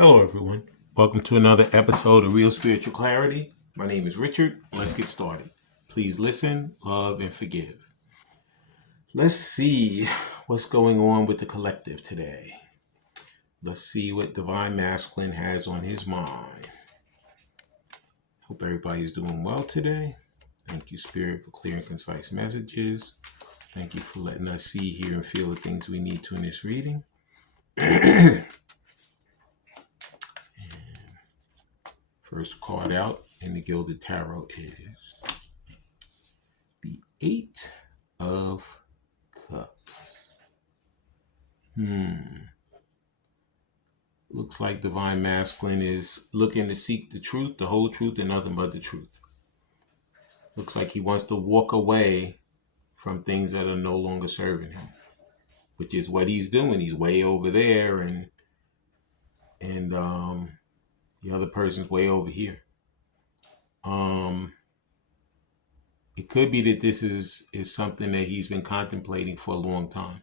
Hello, everyone. Welcome to another episode of Real Spiritual Clarity. My name is Richard. Let's get started. Please listen, love, and forgive. Let's see what's going on with the collective today. Let's see what Divine Masculine has on his mind. Hope everybody's doing well today. Thank you, Spirit, for clear and concise messages. Thank you for letting us see, hear, and feel the things we need to in this reading. First card out in the Gilded Tarot is the Eight of Cups. Looks like Divine Masculine is looking to seek the truth, the whole truth, and nothing but the truth. Looks like he wants to walk away from things that are no longer serving him, which is what he's doing. He's way over there, and the other person's way over here. It could be that this is something that he's been contemplating for a long time.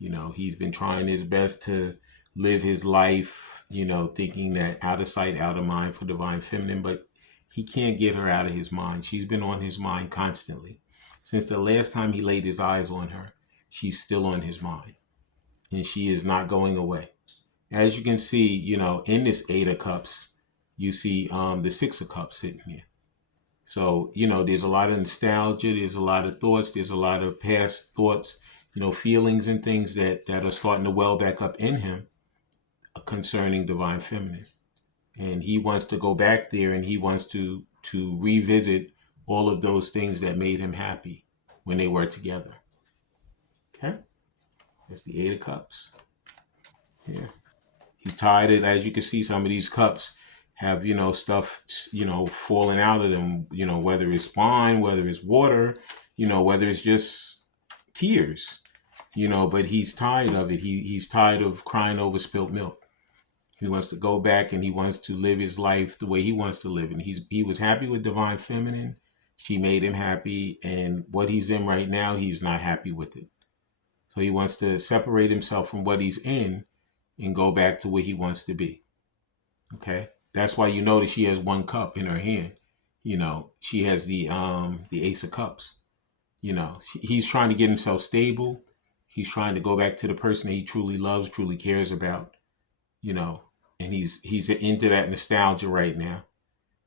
You know, he's been trying his best to live his life, thinking that out of sight, out of mind for Divine Feminine, but he can't get her out of his mind. She's been on his mind constantly. Since the last time he laid his eyes on her, she's still on his mind, and she is not going away. As you can see, in this Eight of Cups, you see the Six of Cups sitting here. So, there's a lot of nostalgia, there's a lot of thoughts, there's a lot of past thoughts, feelings and things that are starting to well back up in him concerning Divine Feminine. And he wants to go back there, and he wants to revisit all of those things that made him happy when they were together. Okay? That's the Eight of Cups. Yeah. He's tired of, as you can see, some of these cups have, stuff, falling out of them, whether it's wine, whether it's water, whether it's just tears, but he's tired of it. He's tired of crying over spilt milk. He wants to go back, and he wants to live his life the way he wants to live. And he was happy with Divine Feminine. She made him happy. And what he's in right now, he's not happy with it. So he wants to separate himself from what he's in and go back to where he wants to be. Okay? That's why you notice she has one cup in her hand. She has the Ace of Cups. He's trying to get himself stable. He's trying to go back to the person that he truly loves, truly cares about, and he's into that nostalgia right now.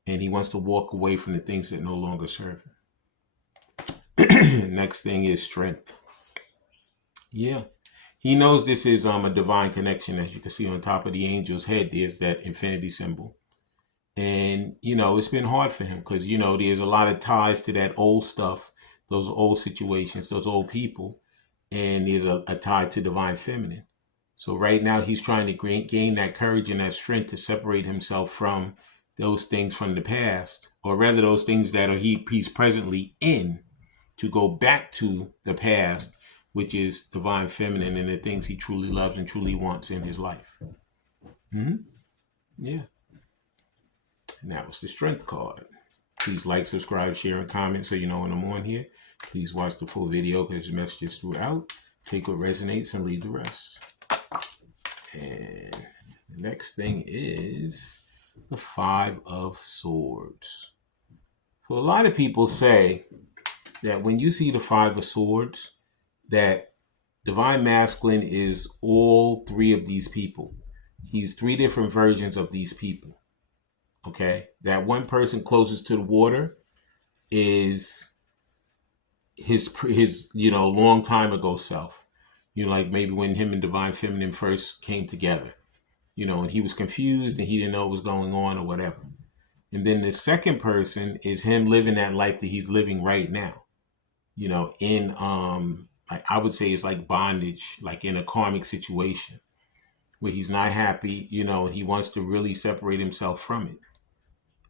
And he wants to walk away from the things that no longer serve him. Next thing is strength. Yeah. He knows this is a divine connection. As you can see on top of the angel's head, there's that infinity symbol. And, it's been hard for him because, there's a lot of ties to that old stuff, those old situations, those old people. And there's a tie to Divine Feminine. So right now he's trying to gain that courage and that strength to separate himself from those things from the past, or rather those things that he's presently in, to go back to the past, which is Divine Feminine and the things he truly loves and truly wants in his life. Yeah. And that was the Strength card. Please like, subscribe, share, and comment so you know when I'm on here. Please watch the full video because the messages throughout. Take what resonates and leave the rest. And the next thing is the Five of Swords. So a lot of people say that when you see the Five of Swords, that Divine Masculine is all three of these people. He's three different versions of these people. Okay? That one person closest to the water is his long time ago self. Like maybe when him and Divine Feminine first came together, and he was confused and he didn't know what was going on or whatever. And then the second person is him living that life that he's living right now, in, I would say it's like bondage, like in a karmic situation where he's not happy, and he wants to really separate himself from it.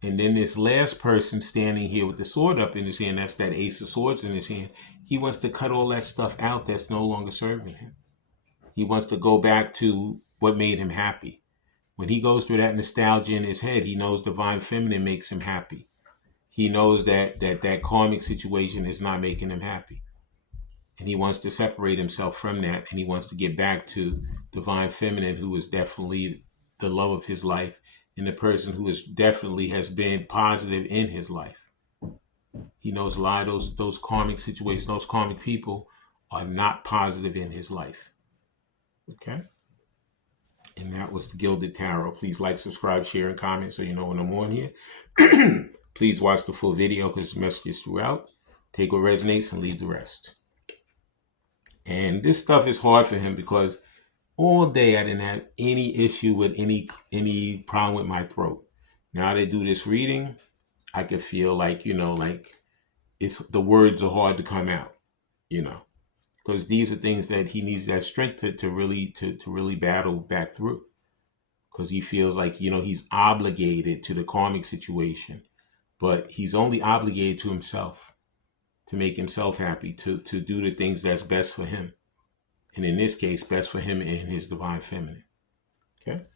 And then this last person standing here with the sword up in his hand, that's that Ace of Swords in his hand. He wants to cut all that stuff out that's no longer serving him. He wants to go back to what made him happy. When he goes through that nostalgia in his head, he knows Divine Feminine makes him happy. He knows that karmic situation is not making him happy. And he wants to separate himself from that. And he wants to get back to Divine Feminine, who is definitely the love of his life and the person who is definitely has been positive in his life. He knows a lot of those karmic situations, those karmic people are not positive in his life. Okay? And that was the Gilded Tarot. Please like, subscribe, share, and comment so you know when I'm on here. Please watch the full video because there's messages throughout. Take what resonates and leave the rest. And this stuff is hard for him because all day I didn't have any issue with any problem with my throat. Now they do this reading, I could feel like, like it's the words are hard to come out, because these are things that he needs that strength to really battle back through. Because he feels like, he's obligated to the karmic situation, but he's only obligated to himself, to make himself happy, to do the things that's best for him. And in this case, best for him and his divine feminine. Okay.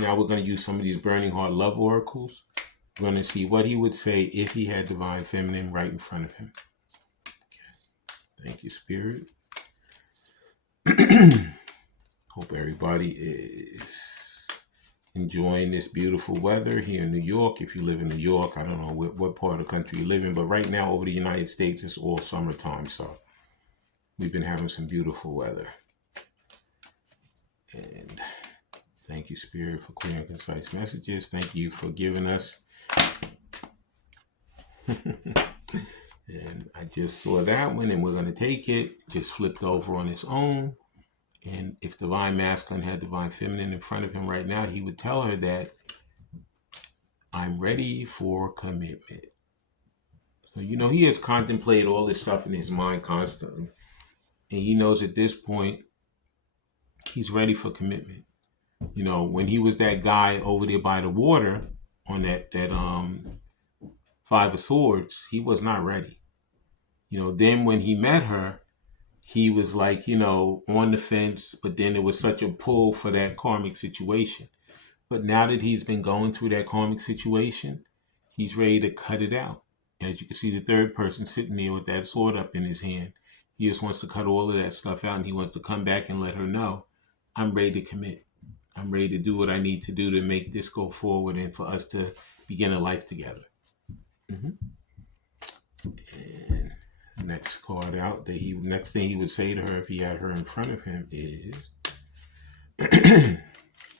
Now we're going to use some of these burning heart love oracles. We're going to see what he would say if he had divine feminine right in front of him. Okay. Thank you, Spirit. Hope everybody is enjoying this beautiful weather here in New York. If you live in New York, I don't know what part of the country you live in, but right now over the United States, it's all summertime. So we've been having some beautiful weather. And thank you, Spirit, for clear and concise messages. Thank you for giving us. And I just saw that one, and we're going to take it. Just flipped over on its own. And if Divine Masculine had Divine Feminine in front of him right now, he would tell her that I'm ready for commitment. So, he has contemplated all this stuff in his mind constantly. And he knows at this point, he's ready for commitment. When he was that guy over there by the water on that Five of Swords, he was not ready. Then when he met her, he was like, on the fence, but then there was such a pull for that karmic situation. But now that he's been going through that karmic situation, he's ready to cut it out. As you can see, the third person sitting there with that sword up in his hand, he just wants to cut all of that stuff out, and he wants to come back and let her know, I'm ready to commit. I'm ready to do what I need to do to make this go forward and for us to begin a life together. Mm-hmm. And the next card out, next thing he would say to her if he had her in front of him is,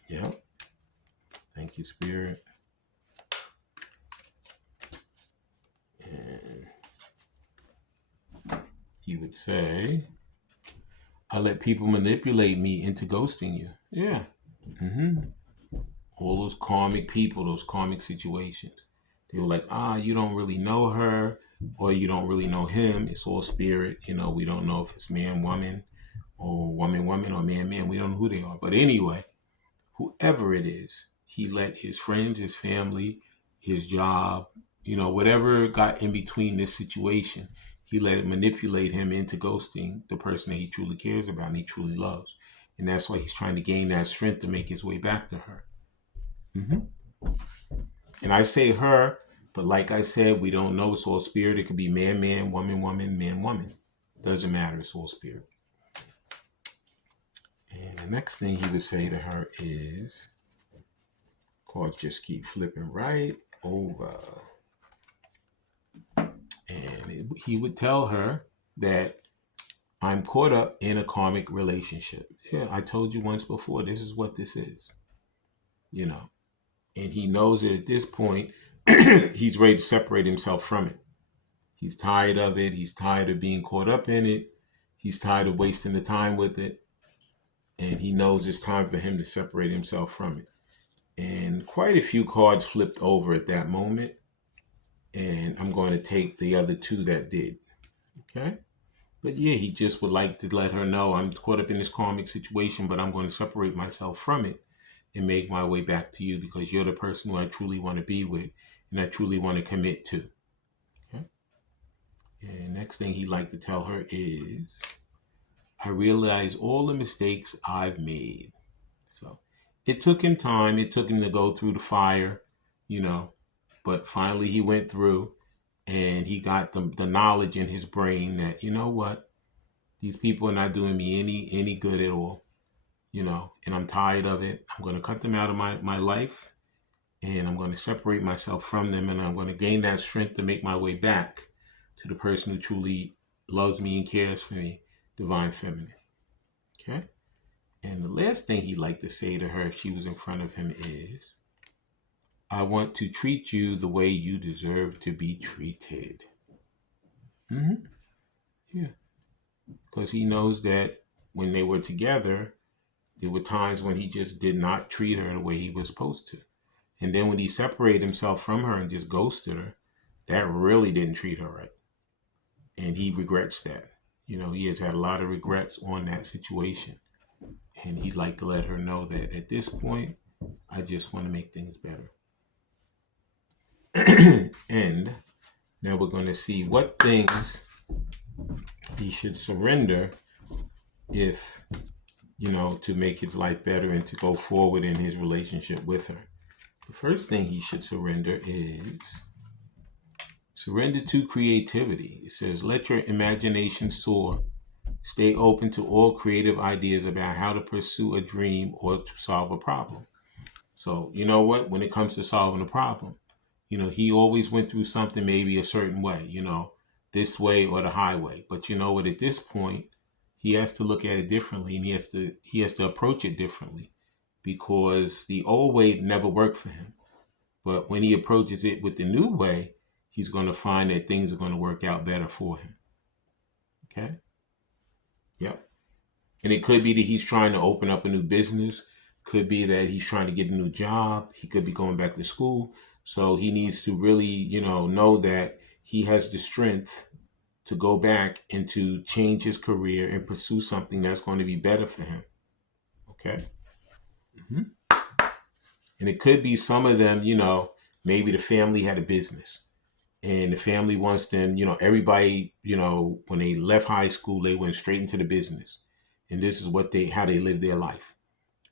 yep. Thank you, Spirit. And he would say, I let people manipulate me into ghosting you. Yeah. Mm-hmm. All those karmic people, those karmic situations. They were like, you don't really know her, or you don't really know him. It's all spirit. We don't know if it's man, woman, or woman, or man, man. We don't know who they are. But anyway, whoever it is, he let his friends, his family, his job, whatever got in between this situation, he let it manipulate him into ghosting the person that he truly cares about and he truly loves. And that's why he's trying to gain that strength to make his way back to her. Mm-hmm. And I say her, but like I said, we don't know. It's all spirit. It could be man, man, woman, woman, man, woman. Doesn't matter. It's all spirit. And the next thing he would say to her is, cards just keep flipping right over. And he would tell her that I'm caught up in a karmic relationship. Yeah, I told you once before, this is what this is. And he knows that at this point, he's ready to separate himself from it. He's tired of it. He's tired of being caught up in it. He's tired of wasting the time with it. And he knows it's time for him to separate himself from it. And quite a few cards flipped over at that moment. And I'm going to take the other two that did. Okay? But yeah, he just would like to let her know I'm caught up in this karmic situation, but I'm going to separate myself from it and make my way back to you because you're the person who I truly want to be with and I truly want to commit to. Okay? And next thing he'd like to tell her is, I realize all the mistakes I've made. So it took him time. It took him to go through the fire, but finally he went through and he got the knowledge in his brain that, these people are not doing me any good at all. and I'm tired of it. I'm going to cut them out of my life, and I'm going to separate myself from them, and I'm going to gain that strength to make my way back to the person who truly loves me and cares for me, divine feminine. Okay? And the last thing he'd like to say to her if she was in front of him is, I want to treat you the way you deserve to be treated. Mm-hmm. Yeah. Because he knows that when they were together, there were times when he just did not treat her the way he was supposed to. And then when he separated himself from her and just ghosted her, that really didn't treat her right. And he regrets that. He has had a lot of regrets on that situation. And he'd like to let her know that at this point, I just want to make things better. And now we're going to see what things he should surrender if, to make his life better and to go forward in his relationship with her. The first thing he should surrender is surrender to creativity. It says, let your imagination soar. Stay open to all creative ideas about how to pursue a dream or to solve a problem. So, you know what? When it comes to solving a problem, he always went through something maybe a certain way, this way or the highway. But you know what? At this point, he has to look at it differently, and he has to approach it differently, because the old way never worked for him. But when he approaches it with the new way, he's going to find that things are going to work out better for him. Okay? Yep. And it could be that he's trying to open up a new business. Could be that he's trying to get a new job. He could be going back to school. So he needs to really, know that he has the strength to go back and to change his career and pursue something that's going to be better for him. Okay? Mm-hmm. And it could be some of them, maybe the family had a business. And the family wants them, everybody, when they left high school, they went straight into the business. And this is how they live their life.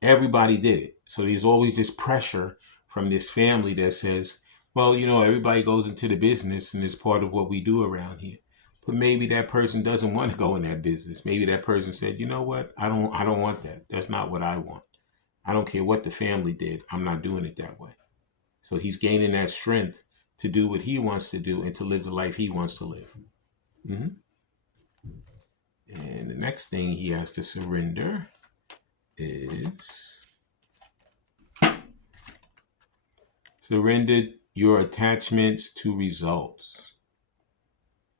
Everybody did it. So there's always this pressure from this family that says, well, everybody goes into the business and it's part of what we do around here. But maybe that person doesn't want to go in that business. Maybe that person said, you know what? I don't want that. That's not what I want. I don't care what the family did. I'm not doing it that way. So he's gaining that strength to do what he wants to do and to live the life he wants to live. Mm-hmm. And the next thing he has to surrender is surrender your attachments to results.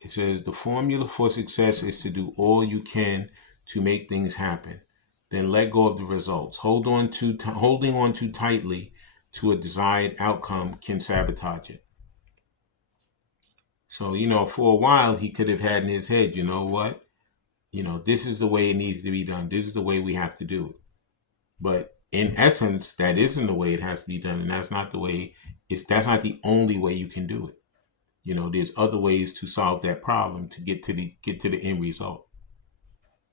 It says the formula for success is to do all you can to make things happen. Then let go of the results. Holding on too tightly to a desired outcome can sabotage it. So, for a while he could have had in his head, you know what? This is the way it needs to be done. This is the way we have to do it. But in essence, that isn't the way it has to be done. And that's not the way, that's not the only way you can do it. There's other ways to solve that problem to get to the end result.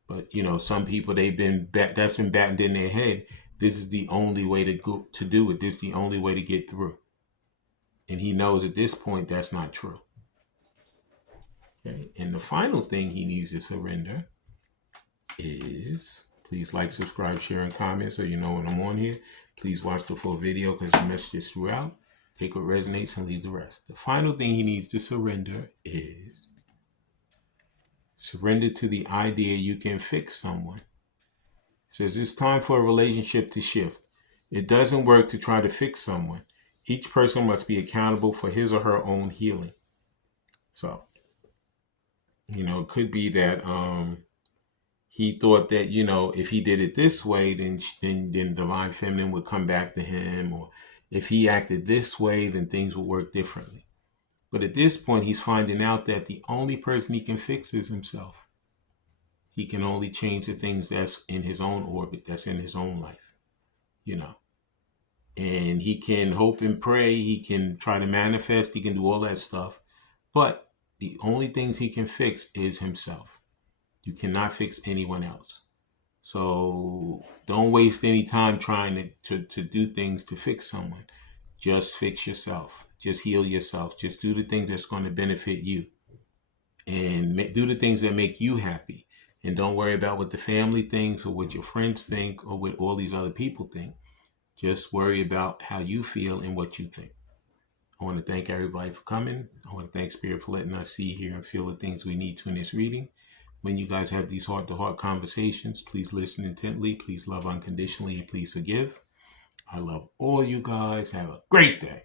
But, some people, that's been battened in their head. This is the only way to do it. This is the only way to get through. And he knows at this point that's not true. Okay. And the final thing he needs to surrender is, please like, subscribe, share, and comment so you know when I'm on here. Please watch the full video because the message is throughout. Take what resonates and leave the rest. The final thing he needs to surrender is surrender to the idea you can fix someone. It says it's time for a relationship to shift. It doesn't work to try to fix someone. Each person must be accountable for his or her own healing. So, it could be that he thought that, if he did it this way, then divine feminine would come back to him. Or if he acted this way, then things would work differently. But at this point, he's finding out that the only person he can fix is himself. He can only change the things that's in his own orbit, that's in his own life, And he can hope and pray. He can try to manifest. He can do all that stuff. But the only things he can fix is himself. You cannot fix anyone else. So don't waste any time trying to do things to fix someone. Just fix yourself. Just heal yourself. Just do the things that's going to benefit you. And do the things that make you happy. And don't worry about what the family thinks or what your friends think or what all these other people think. Just worry about how you feel and what you think. I want to thank everybody for coming. I want to thank Spirit for letting us see, hear, and feel the things we need to in this reading. When you guys have these heart-to-heart conversations, please listen intently, please love unconditionally, and please forgive. I love all you guys. Have a great day.